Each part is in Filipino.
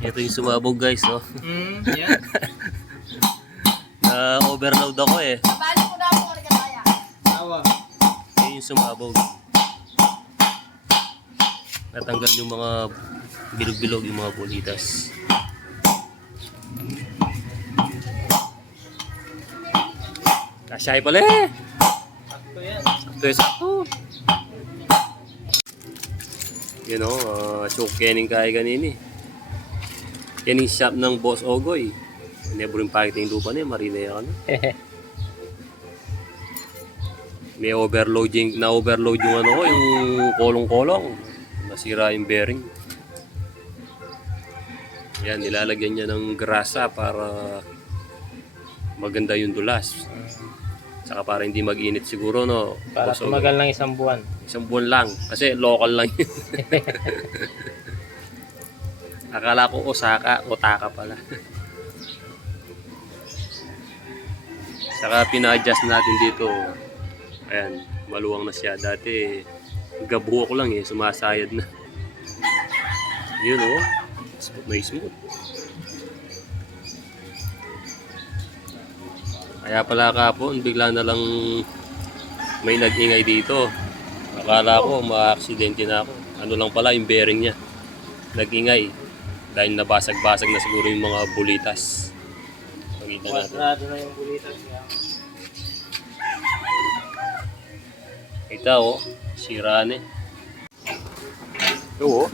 Ito yung sumabog guys, oh. Yan. Na-overload ako eh. Balik ko na ako rin kaya. Awa. Yun yung sumabog. Natanggal yung mga bilog-bilog, yung mga bulitas. Kasyay pala eh. Sakto yan. Sakto eh, sakto. Yun o, choke kening kaya ganini. Kening shop ng Boss Ogoy. Never yung pakita yung lupa niya, marina yan. May overloading, na-overload yung ano ko, yung kolong-kolong. Nasira yung bearing. Yan, nilalagyan niya ng grasa para maganda yung dulas. Saka para hindi mag-init siguro, no? Para Boss Ogoy. tumagal ng isang buwan. Isang buwan lang. Kasi local lang yun. Akala ko Osaka, Otaka pala. Saka pina-adjust natin dito. Ayan, maluwang na siya. Dati, gabuo ko lang eh. Sumasayad na. Yun oh. Smooth na smooth. Kaya pala kapon, bigla na lang may nag-ingay dito. Akala ko, ma-aksidente na ako. Ano lang pala, yung bearing niya. Nag-ingay. Dahil nabasag-basag na siguro yung mga bulitas. Pakita natin. Quadrado na yung bulitas niya. Kita oh, sira na eh. Ito oh.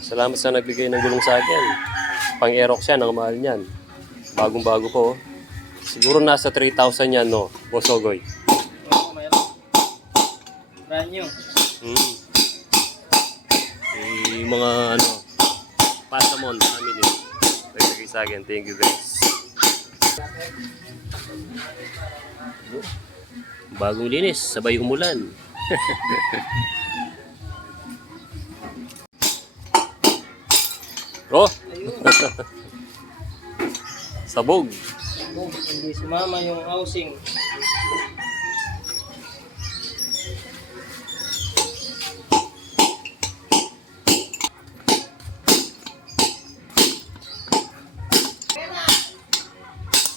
Salamat sa nagbigay ng gulong sa akin. Pang-Aerox yan, ang mahal niyan. Bagong-bago po oh. Siguro nasa 3,000 yan no, Boss Ogoy. Oo, mayroon. Brand new. Yung mga ano, Pasamon family. Nagbigay sa akin, thank you guys. Bagong linis, sabay umulan. Oh! Sabog. Hindi sumama yung housing.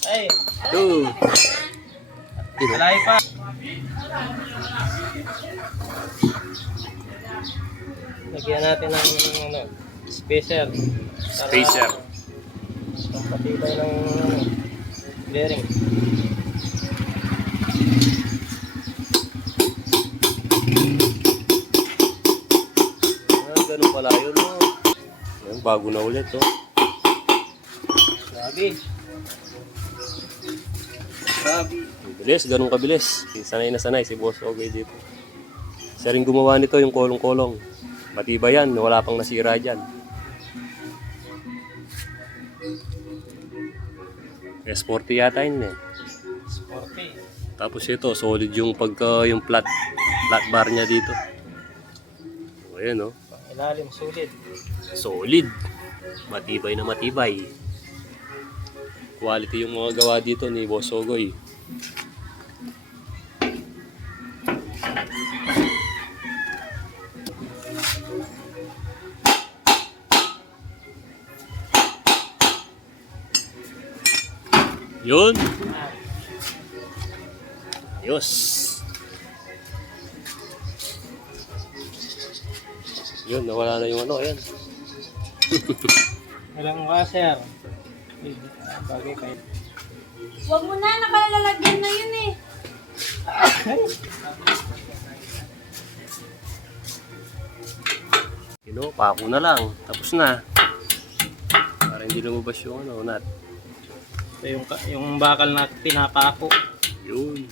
Ay, Ito. malay pa. Lagyan natin ng ano, spacer. Para Spacer. pampatibay ng bearing. Ganun pala yun, no? Ayan, bago na ulit, oh. Grabe. Grabe. Bilis, ganun kabilis. Sanay na sanay si Boss Ogoy dito. Siya rin gumawa nito, yung kolong-kolong. Matibay yan, wala pang nasira dyan. S40 yata yun eh. Sporty. Tapos ito, solid yung yung flat bar niya dito. O, ayan, oh. Pang ilalim, sulit. Solid. Matibay na matibay. Quality yung mga gawa dito ni Boss Ogoy. Yun. Ayos. Yun, nawala na yung ano, ayan. Walang washer. Bagay kayo. Huwag mo na, nakalalagyan na yun eh. Pako na lang. Tapos na. Para hindi lumabas yung ano, nut. Ito yung bakal na pinapako. Yun.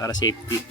Para safety.